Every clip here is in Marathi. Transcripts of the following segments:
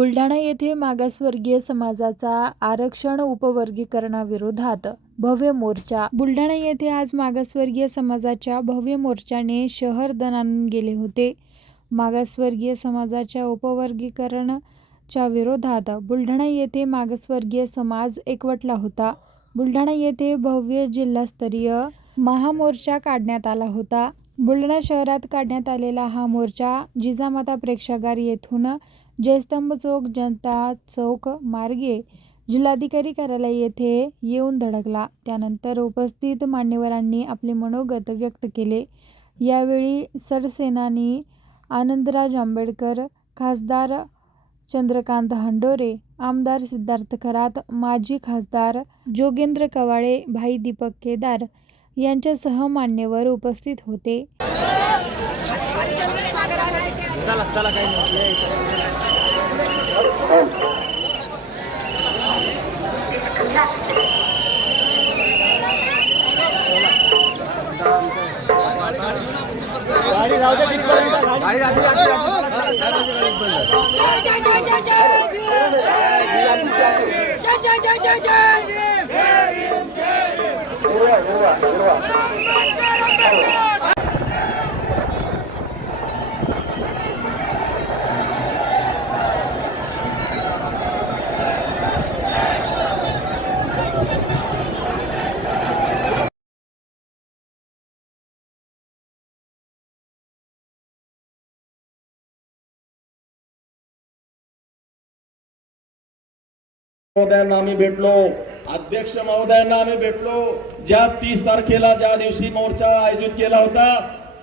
बुलढाणा येथे मागासवर्गीय समाजाचा आरक्षण उपवर्गीकरणाविरोधात भव्य मोर्चा। बुलढाणा येथे आज मागासवर्गीय समाजाच्या भव्य मोर्चाने शहर दणाणून गेले होते। मागासवर्गीय समाजाच्या उपवर्गीकरणाच्या विरोधात बुलढाणा येथे मागासवर्गीय समाज एकवटला होता। बुलढाणा येथे भव्य जिल्हास्तरीय महामोर्चा काढण्यात आला होता। बुलढाणा शहरात काढण्यात आलेला हा मोर्चा जिजामाता प्रेक्षागार येथून जयस्तंभ चौक, जनता चौक मार्गे जिल्हाधिकारी कार्यालय येथे येऊन धडकला। त्यानंतर उपस्थित मान्यवरांनी आपले मनोगत व्यक्त केले। यावेळी सरसेनानी आनंदराज आंबेडकर, खासदार चंद्रकांत हंडोरे, आमदार सिद्धार्थ खरात, माजी खासदार जोगेंद्र कवाळे, भाई दीपक केदार यांच्यासह मान्यवर उपस्थित होते। महोदयांना आम्ही भेटलो, अध्यक्ष महोदयांना आम्ही भेटलो। ज्या 30 तारखेला ज्या दिवशी मोर्चा आयोजित केला होता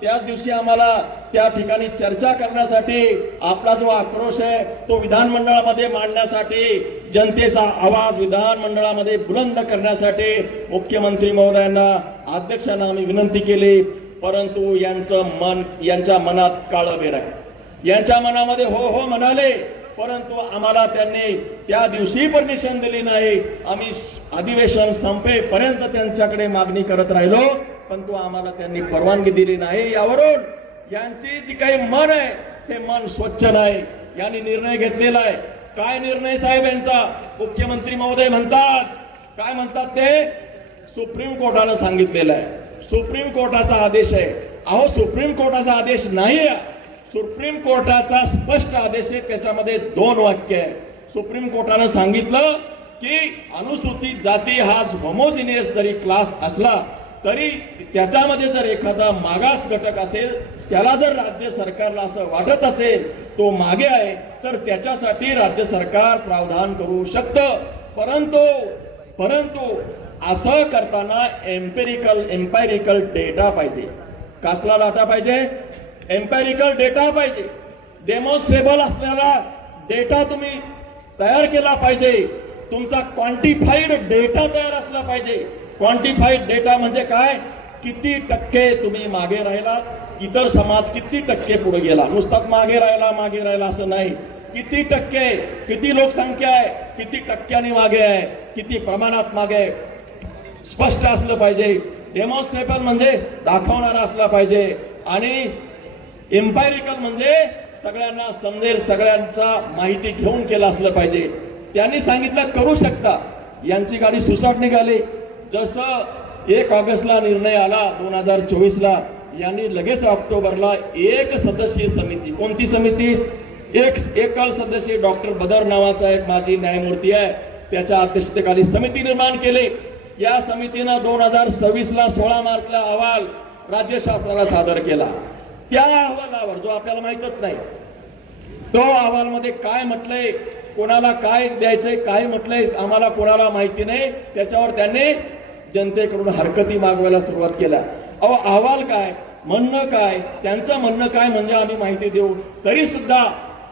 त्याच दिवशी आम्हाला त्या ठिकाणी चर्चा करण्यासाठी, आपला जो आक्रोश आहे तो विधानमंडळामध्ये मांडण्यासाठी, जनतेचा आवाज विधानमंडळामध्ये बुलंद करण्यासाठी मुख्यमंत्री महोदयांना, अध्यक्षांना आम्ही विनंती केली। परंतु यांच्या मनात काळबेर आहे। यांच्या मनामध्ये हो हो म्हणाले, परंतु आम्हाला त्यांनी त्या दिवशी परमिशन दिली नाही। आम्ही अधिवेशन संपेपर्यंत त्यांच्याकडे मागणी करत राहिलो, परंतु आम्हाला त्यांनी परवानगी दिली नाही। यावरून यांची जी काही मन आहे ते मन स्वच्छ नाही। यांनी निर्णय घेतलेला आहे। काय निर्णय साहेब यांचा? मुख्यमंत्री महोदय म्हणतात, काय म्हणतात ते? सुप्रीम कोर्टानं सांगितलेलं आहे, सुप्रीम कोर्टाचा आदेश आहे। अहो, सुप्रीम कोर्टाचा आदेश नाही आहे, सुप्रीम कोर्टाचा स्पष्ट आदेश आहे। त्याच्यामध्ये 2 वाक्य आहे। सुप्रीम कोर्टानं सांगितलं की अनुसूचित जाती हा होमोजिनियस जरी क्लास असला तरी त्याच्यामध्ये जर एखादा मागास घटक असेल, त्याला जर राज्य सरकारला असं वाटत असेल तो मागे आहे, तर त्याच्यासाठी राज्य सरकार प्रावधान करू शकतं। परंतु असं करताना एम्पिरिकल डेटा पाहिजे। कसला डाटा पाहिजे? एम्पिरिकल डेटा पाहिजे। डेमॉन्स्ट्रेबल असलेला डेटा तुम्ही तयार केला पाहिजे। तुमचा क्वांटिफाईड डेटा तयार असला पाहिजे। क्वांटिफाईड डेटा म्हणजे काय? किती टक्के तुम्ही मागे राहिला, इतर समाज किती टक्के पुढे गेला। नुसताच मागे राहिला असं नाही। किती टक्के, किती लोकसंख्या आहे, किती टक्क्यांनी मागे आहे, किती प्रमाणात मागे आहे, स्पष्ट असलं पाहिजे। डेमॉन्स्ट्रेबल म्हणजे दाखवणारा असला पाहिजे, आणि एम्पायरिकल म्हणजे सगळ्यांना समजेल, सगळ्यांचा माहिती घेऊन केलं असलं पाहिजे। त्यांनी सांगितलं करू शकता। यांची गाडी सुसाट निघाली। जसं 1 ऑगस्टला निर्णय आला 2024ला, यांनी लगेच ऑक्टोबरला एक सदस्यीय समिती, कोणती समिती? एकल सदस्यीय डॉक्टर बदर नावाचा एक माजी न्यायमूर्ती आहे, त्याच्या अध्यक्षतेखाली समिती निर्माण केली। या समितीनं 2026ला 16 मार्चला अहवाल राज्य शासनाला सादर केला। त्या अहवालावर, जो आपल्याला माहितच नाही, तो अहवालमध्ये काय म्हटलंय, कोणाला काय द्यायचंय, काय म्हटलंय आम्हाला कोणाला माहिती नाही, त्याच्यावर त्यांनी जनतेकडून हरकती मागवायला सुरुवात केल्या। अहो, अहवाल काय, म्हणणं काय, त्यांचं म्हणणं काय म्हणजे आम्ही माहिती देऊ, तरी सुद्धा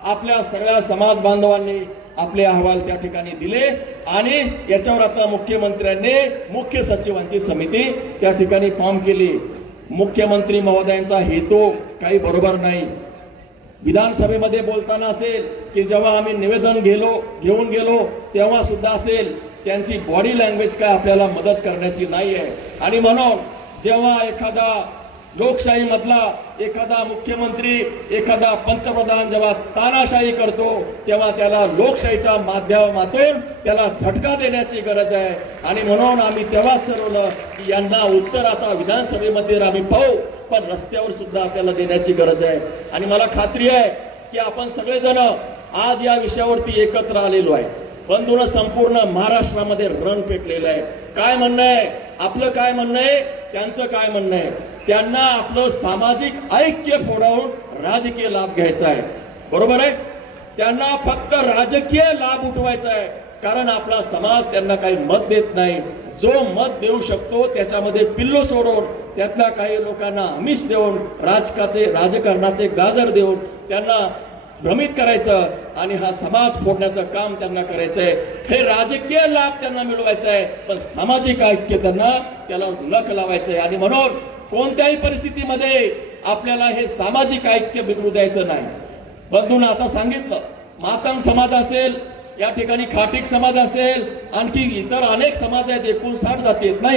आपल्या सगळ्या समाज बांधवांनी आपले अहवाल त्या ठिकाणी दिले, आणि याच्यावर आता मुख्यमंत्र्यांनी मुख्य सचिवांची समिती त्या ठिकाणी फॉर्म केली। मुख्यमंत्री महोदयांचा हेतू काही बरोबर नाही। विधानसभेमध्ये बोलताना असेल की जेव्हा आम्ही निवेदन घेऊन गेलो तेव्हा सुद्धा असेल, त्यांची बॉडी लँग्वेज काय आपल्याला मदत करण्याची नाही आहे। आणि म्हणून जेव्हा एखादा लोकशाही मधला एखादा मुख्यमंत्री, एखादा पंतप्रधान जेव्हा तानाशाही करतो तेव्हा त्याला लोकशाहीच्या माध्यमातून त्याला झटका देण्याची गरज आहे. आणि म्हणून आम्ही तेव्हाच ठरवलं की यांना उत्तर आता विधानसभेमध्ये आम्ही पाहू, पण रस्त्यावर सुद्धा आपल्याला देण्याची गरज आहे. आणि मला खात्री आहे की आपण सगळेजण आज या विषयावरती एकत्र आलेलो आहे. बंधूंना संपूर्ण महाराष्ट्रामध्ये रण पेटलेलं आहे. काय म्हणणं आहे आपलं, काय म्हणणं आहे त्यांचं, काय म्हणणं आहे, त्यांना आपलं सामाजिक ऐक्य फोडावून राजकीय लाभ घ्यायचा आहे. बरोबर आहे, त्यांना फक्त राजकीय लाभ उठवायचा आहे. कारण आपला समाज त्यांना काही मत देत नाही. जो मत देऊ शकतो त्याच्यामध्ये पिल्लो सोडून, त्यातल्या काही लोकांना आमिष देऊन, राजकारणाचे गाजर देऊन त्यांना भ्रमित करायचं आणि हा समाज फोडण्याचं काम त्यांना करायचंय. हे राजकीय लाभ त्यांना मिळवायचा आहे, पण सामाजिक ऐक्य त्याला लख लावायचंय. आणि म्हणून कोणत्याही परिस्थितीमध्ये आपल्याला हे सामाजिक ऐक्य बिघडू द्यायचं नाही. बंधूंना आता सांगितलं, मातंग समाज असेल, या ठिकाणी खाटीक समाज असेल, आणखी इतर अनेक समाज आहेत, 59 जाती आहेत ना.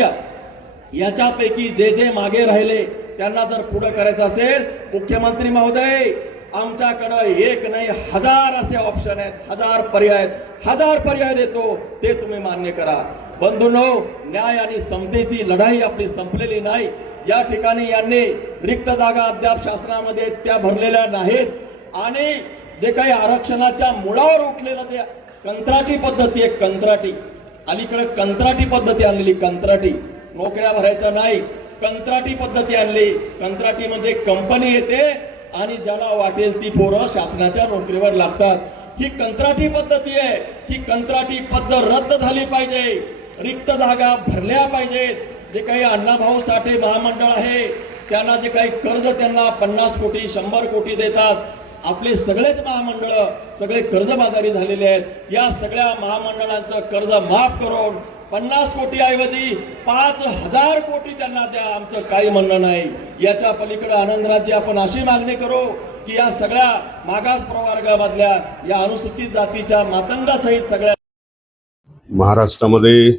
याच्यापैकी जे जे मागे राहिले त्यांना जर पुढे करायचं असेल, मुख्यमंत्री महोदय आमच्याकडे एक नाही 1000 असे ऑप्शन आहेत, 1000 पर्याय आहेत, 1000 पर्याय देतो, ते तुम्ही मान्य करा. बंधूंनो, न्याय आणि समतेची लढाई आपली संपलेली नाही. या ठिकाणी यांनी रिक्त जागा अद्याप शासनामध्ये त्या भरलेल्या नाहीत. आणि जे काही आरक्षणाच्या मुळावर उठलेलं जे कंत्राटी पद्धती आहे, कंत्राटी अलीकडे कंत्राटी पद्धती आणलेली, कंत्राटी नोकऱ्या भरायच्या नाही, कंत्राटी पद्धती आणली. कंत्राटी म्हणजे कंपनी येते आणि ज्याला वाटेल ती पोरं शासनाच्या नोकरीवर लागतात. ही कंत्राटी पद्धती आहे. ही कंत्राटी पद्धत रद्द झाली पाहिजे. रिक्त जागा भरल्या पाहिजेत. जे काही अण्णाभाऊ साठे महामंडळ आहे त्यांना जे काही कर्ज त्यांना 50 कोटी 100 कोटी देतात, आपले सगळेच महामंडळ सगळे कर्जबाजारी झालेले आहेत. या सगळ्या महामंडळांचं कर्ज माफ करून 50 कोटी ऐवजी 5000 कोटी त्यांना द्या, आमचं काही म्हणणं नाही. याच्या पलीकडे आनंदराजी आपण अशी मागणी करू की या सगळ्या मागास प्रवर्गामधल्या या अनुसूचित जातीच्या मातंगासहित सगळ्या महाराष्ट्रामध्ये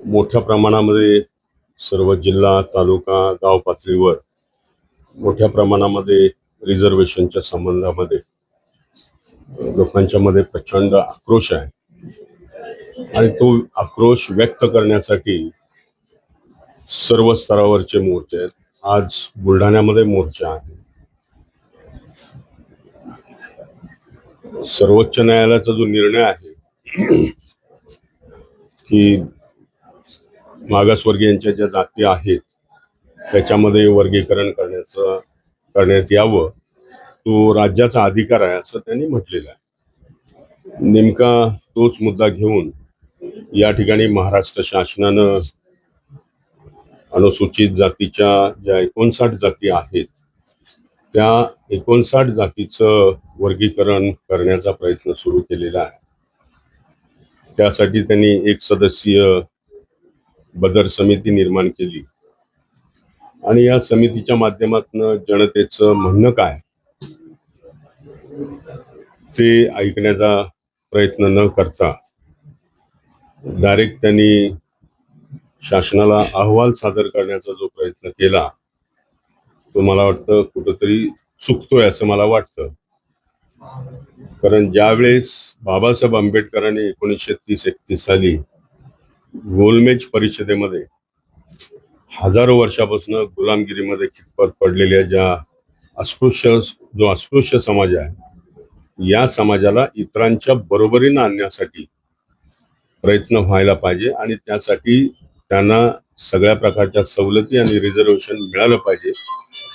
मोठ्या प्रमाणामध्ये सर्व जिल्हा, तालुका, गाव पातळीवर मोठ्या प्रमाणामध्ये रिझर्वेशनच्या संबंधामध्ये लोकांच्या मध्ये प्रचंड आक्रोश आहे. आणि तो आक्रोश व्यक्त करण्यासाठी सर्व स्तरावरचे मोर्चे आहेत. आज बुलढाण्यामध्ये मोर्चा आहे. सर्वोच्च न्यायालयाचा जो निर्णय आहे की मागासवर्गीयांच्या ज्या जाती आहेत त्याच्यामध्ये वर्गीकरण करण्यात यावं, तो राज्याचा अधिकार आहे असं त्यांनी म्हटलेलं आहे. नेमका तोच मुद्दा घेऊन या ठिकाणी महाराष्ट्र शासनानं अनुसूचित जातीच्या ज्या 59 जाती आहेत त्या 59 जातीचं वर्गीकरण करण्याचा प्रयत्न सुरू केलेला आहे. त्यासाठी त्यांनी एक सदस्यीय बदर समिती निर्माण केली आणि या समितीच्या माध्यमातून जनतेचं म्हणणं काय ते ऐकण्याचा प्रयत्न न करता डायरेक्ट त्यांनी शासनाला अहवाल सादर करण्याचा जो प्रयत्न केला तो मला वाटतं कुठंतरी चुकतोय असं मला वाटतं. कारण ज्यावेळेस बाबासाहेब आंबेडकरांनी 1930-31 साली गोलमेज परिषदेमध्ये हजारो वर्षापासून गुलामगिरीमध्ये खितपत पडलेल्या ज्या अस्पृश्य समाज आहे या समाजाला इतरांच्या बरोबरीने आणण्यासाठी प्रयत्न व्हायला पाहिजे आणि त्यासाठी त्यांना सगळ्या प्रकारच्या सवलती आणि रिझर्वेशन मिळालं पाहिजे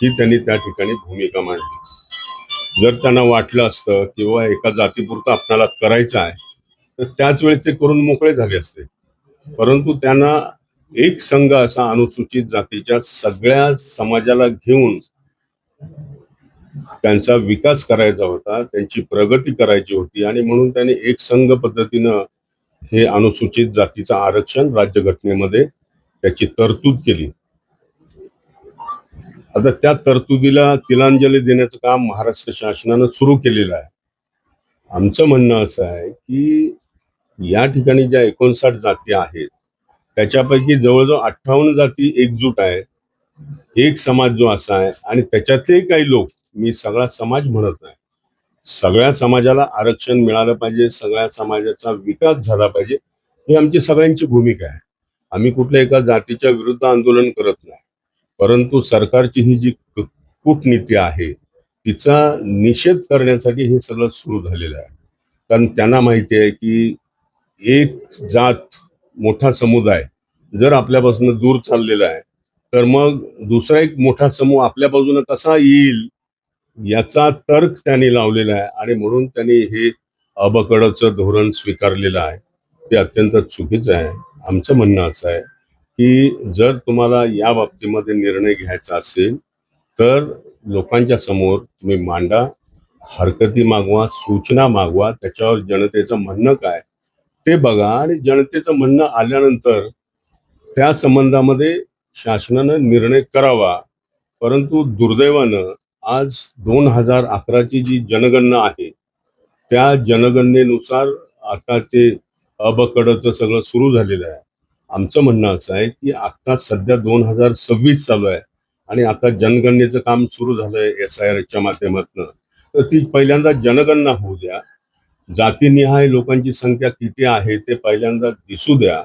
ही त्यांनी त्या ठिकाणी भूमिका मांडली. जर त्यांना वाटलं असतं किंवा एका जातीपुरतं आपल्याला करायचं आहे तर त्याच वेळेस ते करून मोकळे झाले असते. परंतु त्यांना एक संघ असा अनुसूचित जातीच्या सगळ्या समाजाला घेऊन त्यांचा विकास करायचा होता, त्यांची प्रगती करायची होती आणि म्हणून त्यांनी एक संघ पद्धतीनं हे अनुसूचित जातीचं आरक्षण राज्यघटनेमध्ये त्याची तरतूद केली. आता त्या तरतुदीला तिलांजली देण्याचं काम महाराष्ट्र शासनानं सुरू केलेलं आहे. आमचं म्हणणं असं आहे की या ठिकाणी ज्या 59 जाती आहेत त्याच्यापैकी जवळजवळ 58 जाती एकजूट आहेत एक समाज जो असा आहे आणि त्याच्यातले काही लोक, मी सगळा समाज म्हणत नाही, सगळ्या समाजाला आरक्षण मिळालं पाहिजे, सगळ्या समाजाचा विकास झाला पाहिजे, ही आमची सगळ्यांची भूमिका आहे. आम्ही कुठल्या एका जातीच्या विरुद्ध आंदोलन करत नाही, परंतु सरकारची ही जी कूटनीती आहे तिचा निषेध करण्यासाठी हे सगळं सुरू झालेलं आहे. कारण त्यांना माहिती आहे की एक जात, मोठा समुदाय जर आपल्यापासून दूर चाललेला आहे तर मग दुसरा एक मोठा समूह आपल्या बाजूने कसा येईल याचा तर्क त्यांनी लावलेला आहे आणि म्हणून त्यांनी हे अबकडचं धोरण स्वीकारलेलं आहे. ते अत्यंत चुकीचं आहे. आमचं म्हणणं असं आहे की जर तुम्हाला या बाबतीमध्ये निर्णय घ्यायचा असेल तर लोकांच्या समोर तुम्ही मांडा, हरकती मागवा, सूचना मागवा, त्याच्यावर जनतेचं म्हणणं काय ते बघा आणि जनतेचं म्हणणं आल्यानंतर त्या संबंधामध्ये शासनानं निर्णय करावा. परंतु दुर्दैवानं आज 2011ची जी जनगणना आहे त्या जनगणनेनुसार आता ते अबकडचं सगळं सुरू झालेलं आहे. आमचं म्हणणं असं आहे की आता सध्या 2026 चालू आहे आणि आता जनगणनेचं काम सुरू झालंय SIRच्या माध्यमातून, तर ती पहिल्यांदा जनगणना होऊ द्या, जातीनिहाय लोकांची संख्या किती आहे ते पहिल्यांदा दिसू द्या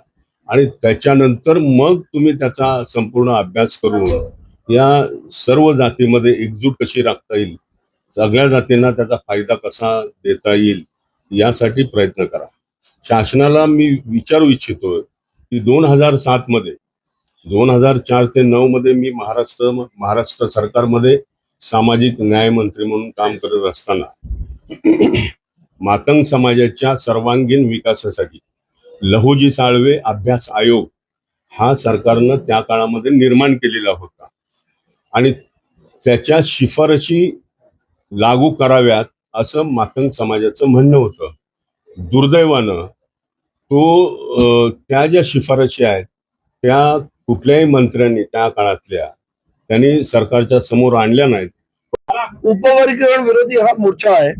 आणि त्याच्यानंतर मग तुम्ही त्याचा संपूर्ण अभ्यास करून या सर्व जातीमध्ये एकजूट कशी राखता येईल, सगळ्या जातींना त्याचा फायदा कसा देता येईल यासाठी प्रयत्न करा. शासनाला मी विचारू इच्छितोय की 2007 मध्ये 2004 ते 9 मध्ये मी महाराष्ट्र सरकारमध्ये सामाजिक न्याय मंत्री म्हणून काम करत असताना मातंग समाजाच्या सर्वांगीण विकासासाठी लहुजी साळवे अभ्यास आयोग हा सरकारनं त्या काळामध्ये निर्माण केलेला होता आणि त्याच्या शिफारशी लागू कराव्यात असं मातंग समाजाचं म्हणणं होतं. दुर्दैवानं त्या ज्या शिफारशी आहेत त्या कुठल्याही मंत्र्यांनी त्या काळातल्या त्यांनी सरकारच्या समोर आणल्या नाहीत. उपवर्गीकरण विरोधी हा मोर्चा आहे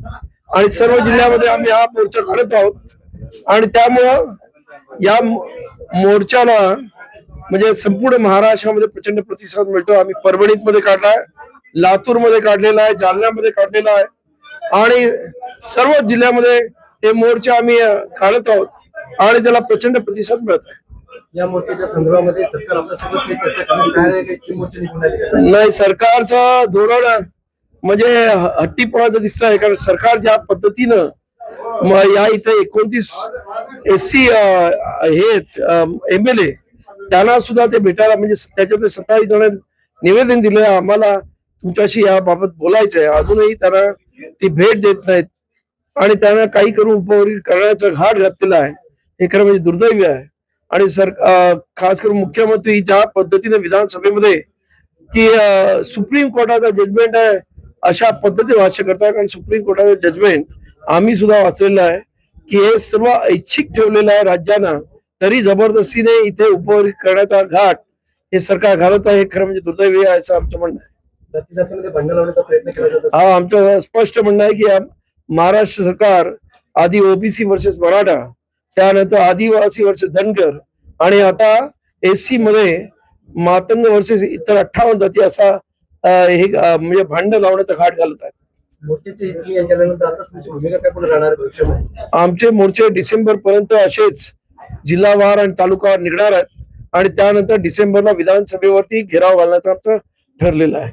आणि सर्व जिल्ह्यामध्ये आम्ही हा मोर्चा काढत आहोत आणि त्यामुळं या मोर्चाला म्हणजे संपूर्ण महाराष्ट्रामध्ये प्रचंड प्रतिसाद मिळतो. आम्ही परभणीत मध्ये काढलाय, लातूर मध्ये काढलेला आहे, जालन्यामध्ये काढलेला आहे आणि सर्व जिल्ह्यामध्ये हे मोर्चा आम्ही काढत आहोत आणि त्याला प्रचंड प्रतिसाद मिळत आहे. या मोर्चाच्या संदर्भामध्ये सरकार आपल्यासोबत काही चर्चा करण्यास तयार आहे की मोर्चा निघून आले? नाही, सरकारचं धोरण म्हणजे हट्टीपणाचं दिसत आहे. कारण सरकार ज्या पद्धतीनं या इथे 29 SC हे MLA त्यांना सुद्धा ते भेटायला म्हणजे त्याच्यातले 27 जण निवेदन दिले आम्हाला तुमच्याशी याबाबत बोलायचंय, अजूनही त्यांना ती भेट देत नाहीत आणि त्यांना काही करून उपवर्गीकरणाचा घाट घातलेला आहे. हे खरं म्हणजे दुर्दैवी आहे. आणि खास करून मुख्यमंत्री ज्या पद्धतीने विधानसभेमध्ये की सुप्रीम कोर्टाचा जजमेंट आहे अशा पद्धतीने भाष्य करतात. आणि सुप्रीम कोर्टाचं जजमेंट आम्ही सुद्धा वाचलेलं आहे की हे सर्व ऐच्छिक ठेवलेलं आहे राज्यांना, तरी जबरदस्तीने इथे उपवर्गीकरणाचा घाट हे सरकार घालत आहे. हे खरं म्हणजे दुर्दैवी आहे असं आमचं म्हणणं आहे. जाती जातीमध्ये भांडण लावण्याचा प्रयत्न केला जात हा आमचं स्पष्ट म्हणणं आहे की महाराष्ट्र सरकार आधी OBC वर्सेस मराठा, त्यानंतर आदिवासी वर्सेस धनगर आणि आता SC मध्ये मातंग वर्सेस इतर 58 जाती असा हे म्हणजे भांडण लावण्याचा घाट घालत आहे. मोर्चाची तुम्ही यांच्यानंतर आता तुमची भूमिका काय पुढे राहणार भविष्यामध्ये? आमचे मोर्चे डिसेंबर पर्यंत असेच जिल्हावार आणि तालुकावार निघणार आहेत आणि त्यानंतर डिसेंबरला विधानसभेवरती घेराव घालण्याचं आमचं ठरलेलं आहे.